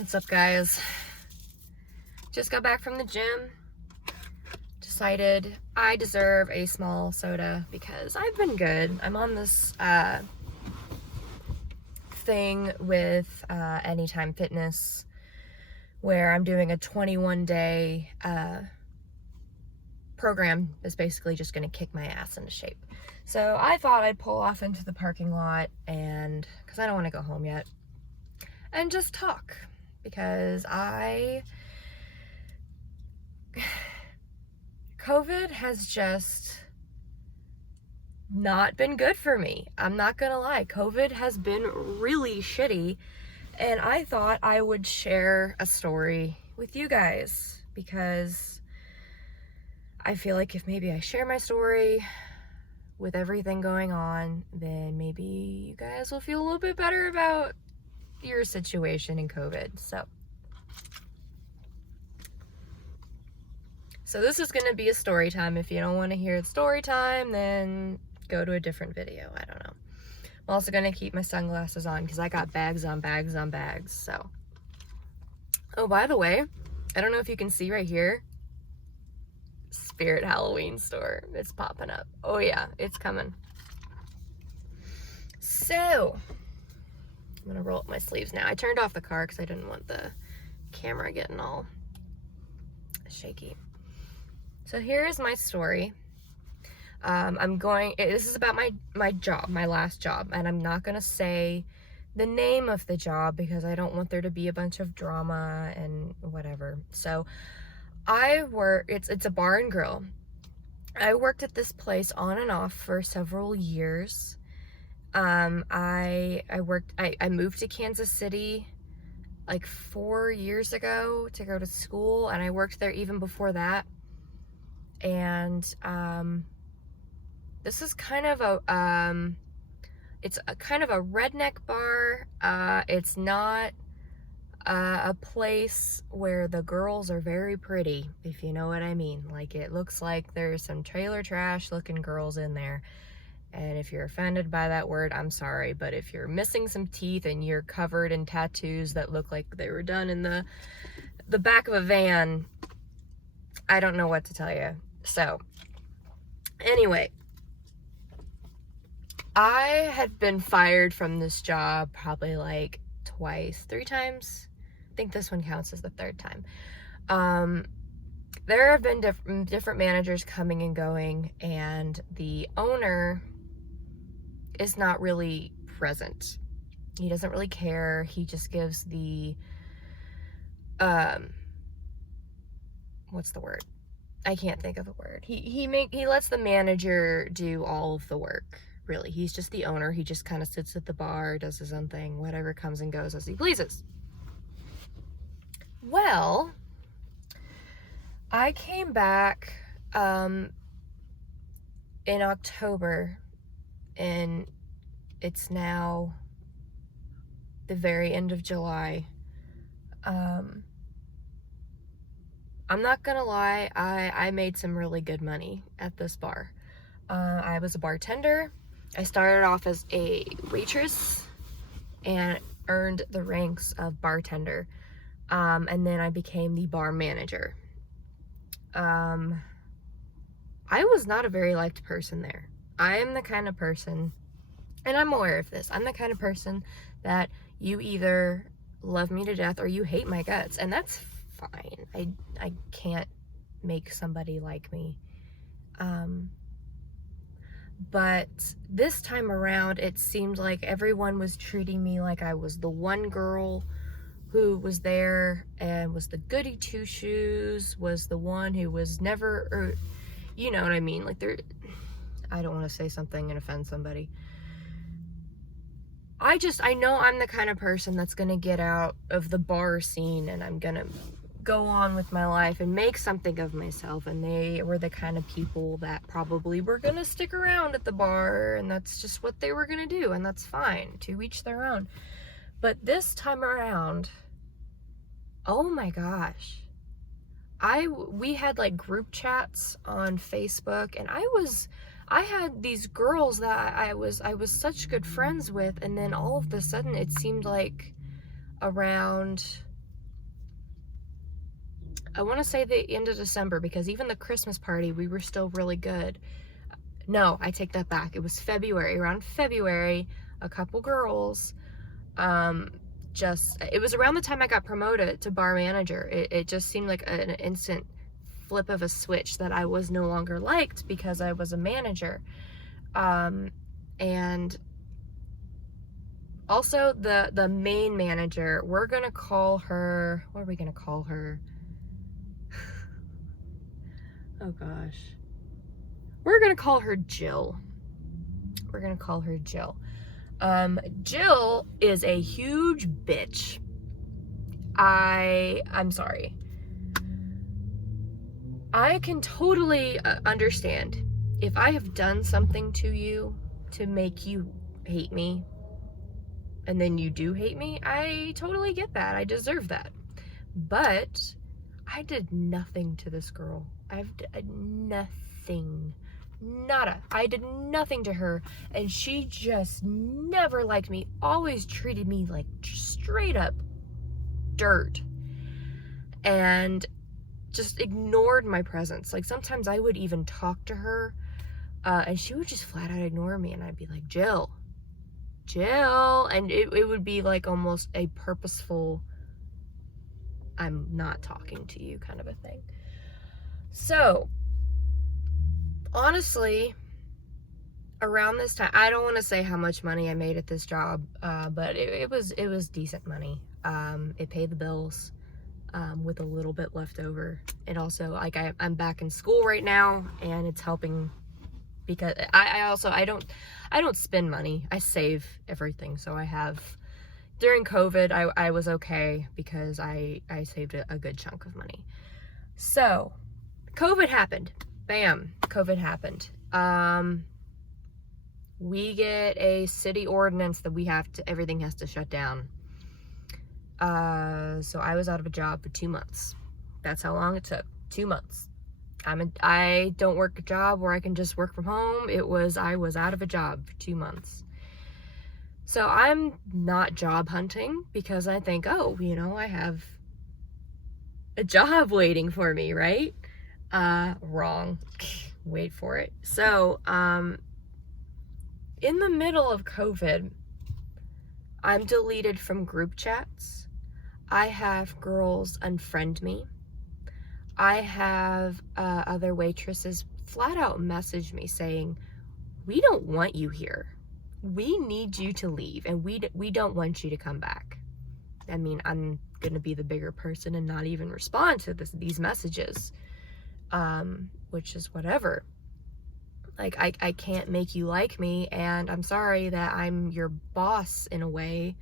What's up, guys? Just got back from the gym. Decided I deserve a small soda because I've been good. I'm on this thing with Anytime Fitness where I'm doing a 21-day program that's basically just going to kick my ass into shape. So I thought I'd pull off into the parking lot and because I don't want to go home yet and just talk because COVID has just not been good for me. I'm not gonna lie. COVID has been really shitty, and I thought I would share a story with you guys because I feel like if maybe I share my story with everything going on, then maybe you guys will feel a little bit better about your situation in COVID. So this is going to be a story time. If you don't want to hear the story time, then go to a different video. I don't know. I'm also going to keep my sunglasses on because I got bags on bags on bags. So, oh, by the way, I don't know if you can see right here. Spirit Halloween store. It's popping up. Oh yeah, it's coming. So, I'm going to roll up my sleeves now. I turned off the car because I didn't want the camera getting all shaky. So here is my story. This is about my job, my last job, and I'm not gonna say the name of the job because I don't want there to be a bunch of drama and whatever. So it's a bar and grill. I worked at this place on and off for several years. I moved to Kansas City like 4 years ago to go to school, and I worked there even before that. And this is kind of it's a kind of a redneck bar. It's not a place where the girls are very pretty, if you know what I mean. Like, it looks like there's some trailer trash looking girls in there. And if you're offended by that word, I'm sorry. But if you're missing some teeth and you're covered in tattoos that look like they were done in the back of a van, I don't know what to tell you. So, anyway, I had been fired from this job probably like twice, 3 times. I think this one counts as the 3rd time. There have been different managers coming and going, and the owner is not really present. He doesn't really care. He just gives the what's the word? I can't think of the word. He lets the manager do all of the work, really. He's just the owner. He just kind of sits at the bar, does his own thing, whatever comes and goes as he pleases. Well, I came back in October, and it's now the very end of July. I'm not gonna lie, I made some really good money at this bar. I was a bartender. I started off as a waitress and earned the ranks of bartender. And then I became the bar manager. I was not a very liked person there. I am the kind of person, and I'm aware of this, I'm the kind of person that you either love me to death or you hate my guts, and that's fine. I can't make somebody like me. But this time around, it seemed like everyone was treating me like I was the one girl who was there and was the goody two shoes, was the one who was never, or you know what I mean? Like, I don't want to say something and offend somebody. I know I'm the kind of person that's gonna get out of the bar scene and I'm gonna go on with my life and make something of myself, and they were the kind of people that probably were gonna stick around at the bar, and that's just what they were gonna do, and that's fine, to each their own. But this time around, oh my gosh, we had like group chats on Facebook, and I had these girls that I was such good friends with, and then all of a sudden it seemed like around I want to say the end of December, because even the Christmas party, we were still really good. No, I take that back. It was February. Around February, a couple girls, it was around the time I got promoted to bar manager. It just seemed like an instant flip of a switch that I was no longer liked because I was a manager. And also the main manager, we're gonna call her, what are we gonna call her? Oh gosh. We're gonna call her Jill. We're gonna call her Jill. Jill is a huge bitch. I'm sorry. I can totally understand if I have done something to you to make you hate me, and then you do hate me. I totally get that. I deserve that. But I did nothing to this girl. I've done nothing. Nada. I did nothing to her, and she just never liked me. Always treated me like straight up dirt, and just ignored my presence. Like, sometimes I would even talk to her, and she would just flat out ignore me, and I'd be like, Jill, and it would be like almost a purposeful, I'm not talking to you kind of a thing. So honestly, around this time, I don't want to say how much money I made at this job, but it was decent money. It paid the bills, with a little bit left over. It also, like, I'm back in school right now, and it's helping, because I don't spend money. I save everything. So I have, during COVID, I was okay because I saved a good chunk of money. So COVID happened. Bam, COVID happened. We get a city ordinance that everything has to shut down. So I was out of a job for 2 months. That's how long it took. 2 months. I don't work a job where I can just work from home. I was out of a job for 2 months. So I'm not job hunting because I think, oh, I have a job waiting for me, right? Wrong. Wait for it. So, in the middle of COVID, I'm deleted from group chats. I have girls unfriend me. I have other waitresses flat out message me saying, we don't want you here. We need you to leave, and we don't want you to come back. I mean, I'm going to be the bigger person and not even respond to these messages, which is whatever. Like, I can't make you like me, and I'm sorry that I'm your boss in a way,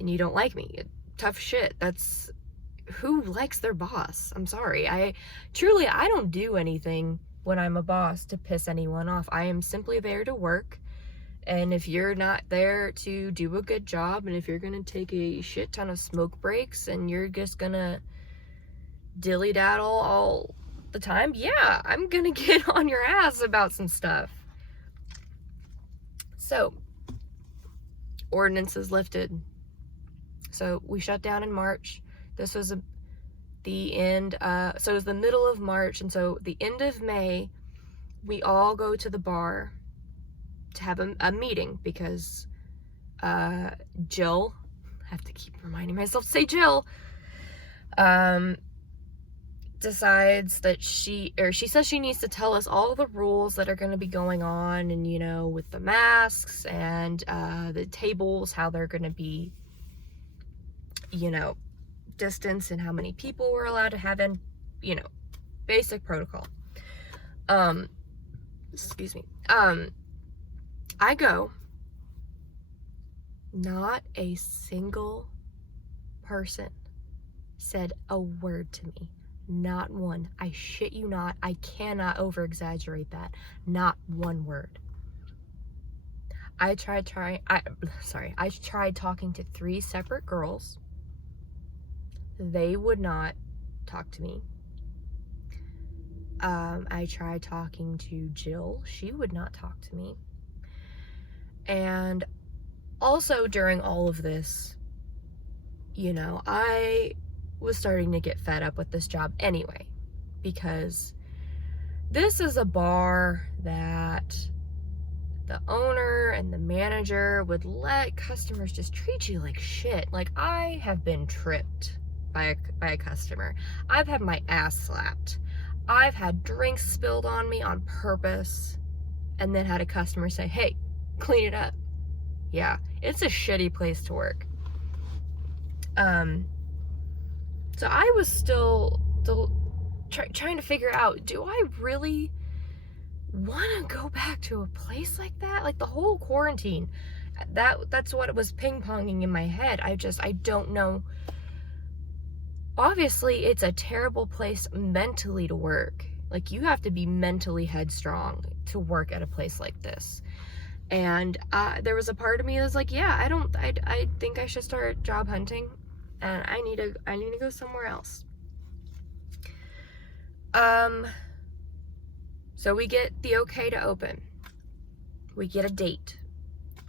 and you don't like me. Tough shit. That's, who likes their boss? I'm sorry. I don't do anything when I'm a boss to piss anyone off. I am simply there to work, and if you're not there to do a good job, and if you're gonna take a shit ton of smoke breaks, and you're just gonna dilly-daddle all the time, yeah, I'm gonna get on your ass about some stuff. So, ordinance is lifted. So we shut down in March. This was the end, so it was the middle of March, and so the end of May, we all go to the bar to have a meeting, because Jill, I have to keep reminding myself to say Jill, decides that she says she needs to tell us all the rules that are going to be going on, and with the masks and the tables, how they're going to be, distance, and how many people we're allowed to have in, basic protocol. Excuse me. I go, not a single person said a word to me. Not one. I shit you not. I cannot over exaggerate that. Not one word. I tried talking to 3 separate girls. They would not talk to me. I tried talking to Jill. She would not talk to me. And also during all of this, I was starting to get fed up with this job anyway, because this is a bar that the owner and the manager would let customers just treat you like shit. Like, I have been tripped by a customer. I've had my ass slapped. I've had drinks spilled on me on purpose, and then had a customer say, hey, clean it up. Yeah, it's a shitty place to work. So I was still trying to figure out, do I really want to go back to a place like that? Like, the whole quarantine, that's what it was ping-ponging in my head. I don't know. Obviously, it's a terrible place mentally to work. Like, you have to be mentally headstrong to work at a place like this. And there was a part of me that was like, yeah, I think I should start job hunting, and I need to go somewhere else. So we get the okay to open. We get a date.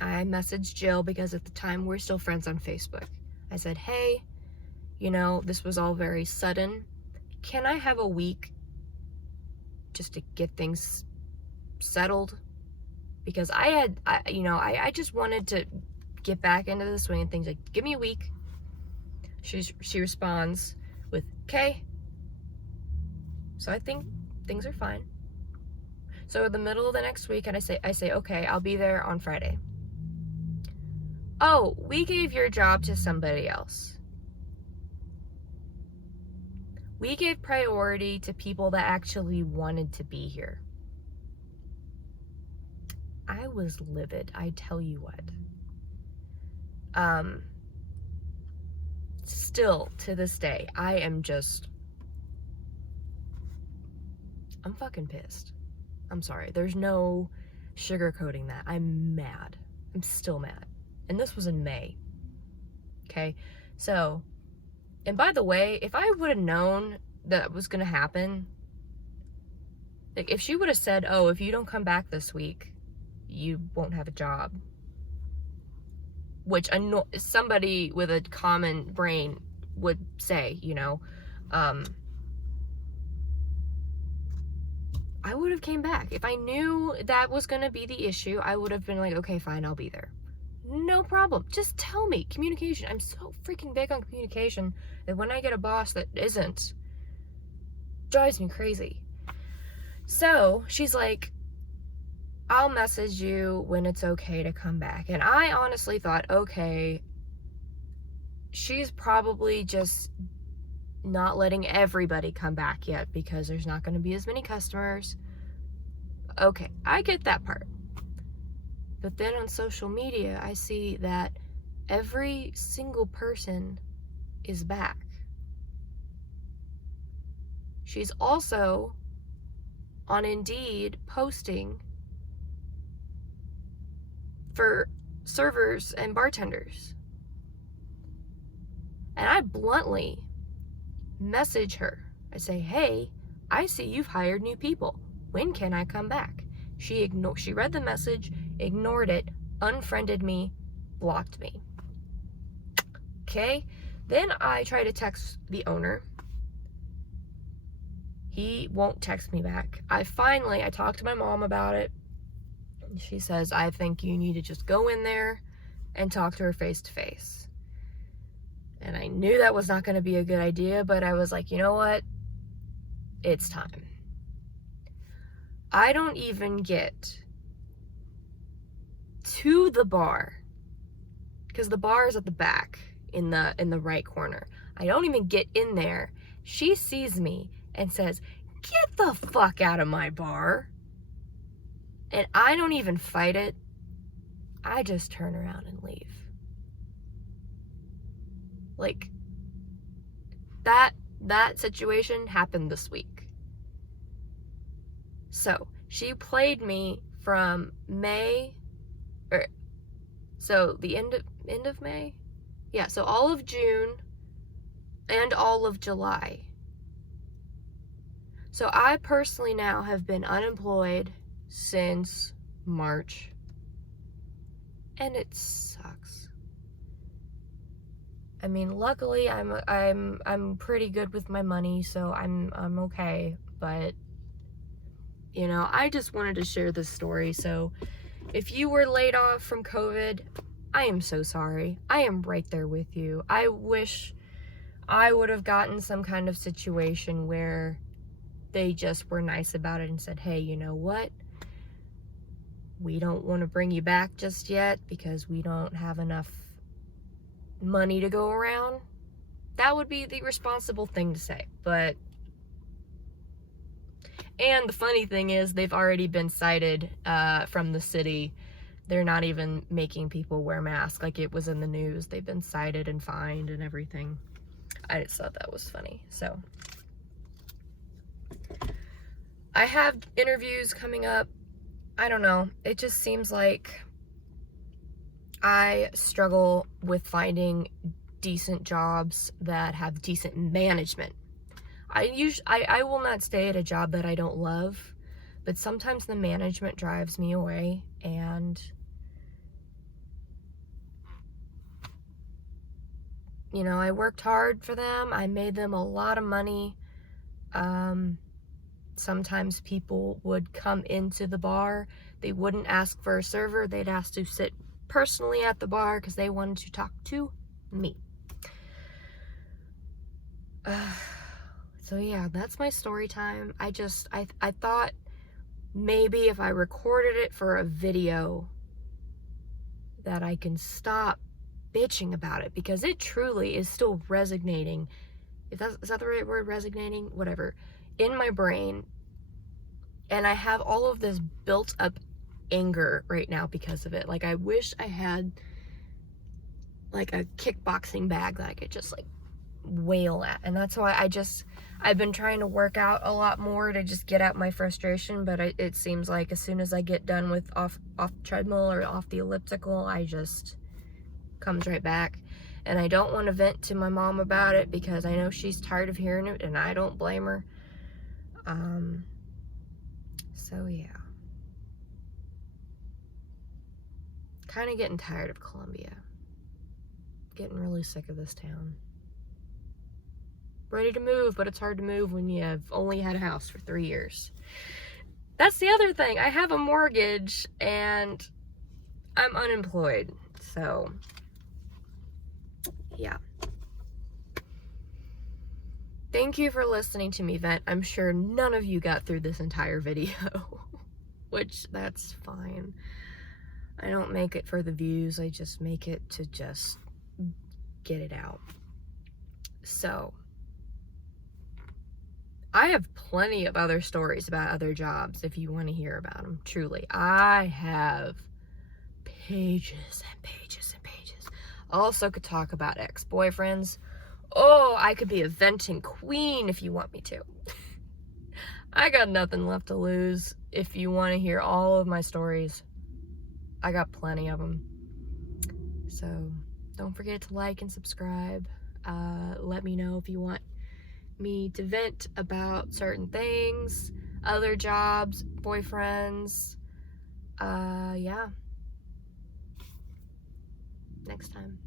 I messaged Jill, because at the time we're still friends on Facebook. I said, hey, this was all very sudden. Can I have a week just to get things settled? Because I just wanted to get back into the swing of things. Like, give me a week. She responds with, okay. So I think things are fine. So in the middle of the next week, and I say, okay, I'll be there on Friday. Oh, we gave your job to somebody else. We gave priority to people that actually wanted to be here. I was livid, I tell you what. Still to this day, I'm fucking pissed. I'm sorry. There's no sugarcoating that. I'm mad. I'm still mad. And this was in May. Okay? So, and by the way, if I would have known that was going to happen, like, if she would have said, oh, if you don't come back this week, you won't have a job, which somebody with a common brain would say, I would have came back. If I knew that was going to be the issue, I would have been like, okay, fine, I'll be there. No problem. Just tell me. Communication. I'm so freaking big on communication that when I get a boss that isn't, drives me crazy. So she's like, I'll message you when it's okay to come back. And I honestly thought, okay, she's probably just not letting everybody come back yet because there's not going to be as many customers. Okay, I get that part. But then on social media, I see that every single person is back. She's also on Indeed posting for servers and bartenders. And I bluntly message her. I say, hey, I see you've hired new people. When can I come back? She read the message, ignored it, unfriended me, blocked me. Okay, then I try to text the owner. He won't text me back. I talked to my mom about it. She says, I think you need to just go in there and talk to her face to face. And I knew that was not going to be a good idea, but I was like, you know what? It's time. I don't even get to the bar, because the bar is at the back in the right corner. I don't even get in there. She sees me and says, get the fuck out of my bar. And I don't even fight it. I just turn around and leave. Like, that situation happened this week. So she played me from May, so the end of May? Yeah, so all of June and all of July. So I personally now have been unemployed since March. And it sucks. I mean, luckily I'm pretty good with my money, so I'm okay, but you know, I just wanted to share this story. So if you were laid off from COVID, I am so sorry. I am right there with you. I wish I would have gotten some kind of situation where they just were nice about it and said, hey, you know what? We don't want to bring you back just yet because we don't have enough money to go around. That would be the responsible thing to say. But, and the funny thing is, they've already been cited from the city. They're not even making people wear masks like it was in the news. They've been cited and fined and everything. I just thought that was funny. So I have interviews coming up. I don't know. It just seems like I struggle with finding decent jobs that have decent management. I will not stay at a job that I don't love, but sometimes the management drives me away, and you know, I worked hard for them. I made them a lot of money. Sometimes people would come into the bar. They wouldn't ask for a server. They'd ask to sit personally at the bar because they wanted to talk to me. So yeah, that's my story time. I thought maybe if I recorded it for a video that I can stop bitching about it, because it truly is still resonating. Is that the right word, resonating? Whatever. In my brain. And I have all of this built up anger right now because of it. Like, I wish I had like a kickboxing bag that I could just like wail at. And that's why I've been trying to work out a lot more to just get out my frustration, but it seems like as soon as I get done with off the treadmill or off the elliptical, I just comes right back. And I don't want to vent to my mom about it because I know she's tired of hearing it, and I don't blame her. So yeah. Kind of getting tired of Columbia. Getting really sick of this town. Ready to move, but it's hard to move when you've only had a house for 3 years. That's the other thing. I have a mortgage and I'm unemployed. So, yeah. Thank you for listening to me vent. I'm sure none of you got through this entire video, which that's fine. I don't make it for the views. I just make it to just get it out. So, I have plenty of other stories about other jobs if you want to hear about them. Truly, I have pages and pages and pages. Also could talk about ex-boyfriends. Oh, I could be a venting queen if you want me to. I got nothing left to lose if you want to hear all of my stories. I got plenty of them. So, don't forget to like and subscribe. Let me know if you want me to vent about certain things, other jobs, boyfriends. Yeah. Next time.